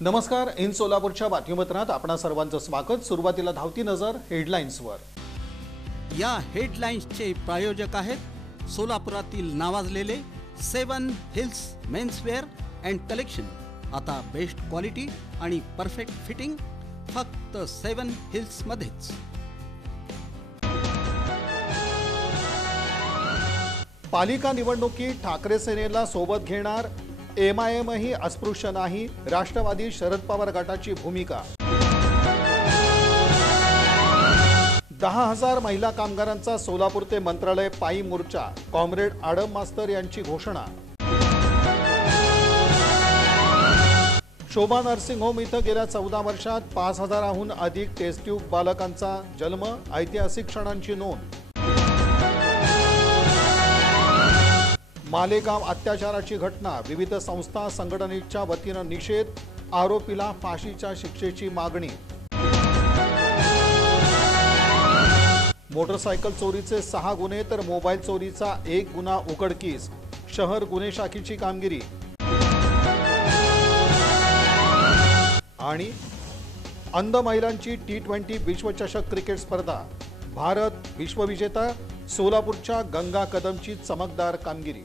नमस्कार. इन सोलापूरच्या बातमीपत्रात आपणा सर्वांचं स्वागत. सुरुवातीला धावती नजर हेडलाईन्सवर. या हेडलाईन्सचे प्रायोजक आहेत सोलापुरातील नावाजलेले 7 हिल्स मेन्सवेअर अँड कलेक्शन. आता बेस्ट क्वालिटी आणि परफेक्ट फिटिंग फक्त 7 हिल्स मध्येच. पालिका निवडणुकीत ठाकरे सेनेला सोबत घेणार. MIM ही अस्पृश्य नाही, राष्ट्रवादी शरद पवार गटाची भूमिका. 10,000 महिला कामगारांचा सोलापूर ते मंत्रालय पायी मोर्चा. कॉम्रेड आडम मास्तर यांची घोषणा. शोभा नर्सिंग होम इथं गेल्या 14 वर्षात 5,000हून अधिक टेस्ट ट्यूब बालकांचा जन्म. ऐतिहासिक क्षणांची नोंद. मालेगाव अत्याचाराची घटना. विविध संस्था संघटनेच्या वतीनं निषेध. आरोपीला फाशीच्या शिक्षेची मागणी. मोटरसायकल चोरीचे 6 गुन्हे तर मोबाईल चोरीचा 1 गुन्हा उघडकीस. शहर गुन्हे शाखेची कामगिरी. आणि अंध महिलांची T20 विश्वचषक क्रिकेट स्पर्धा. भारत विश्वविजेता. सोलापूरच्या गंगा कदमची चमकदार कामगिरी.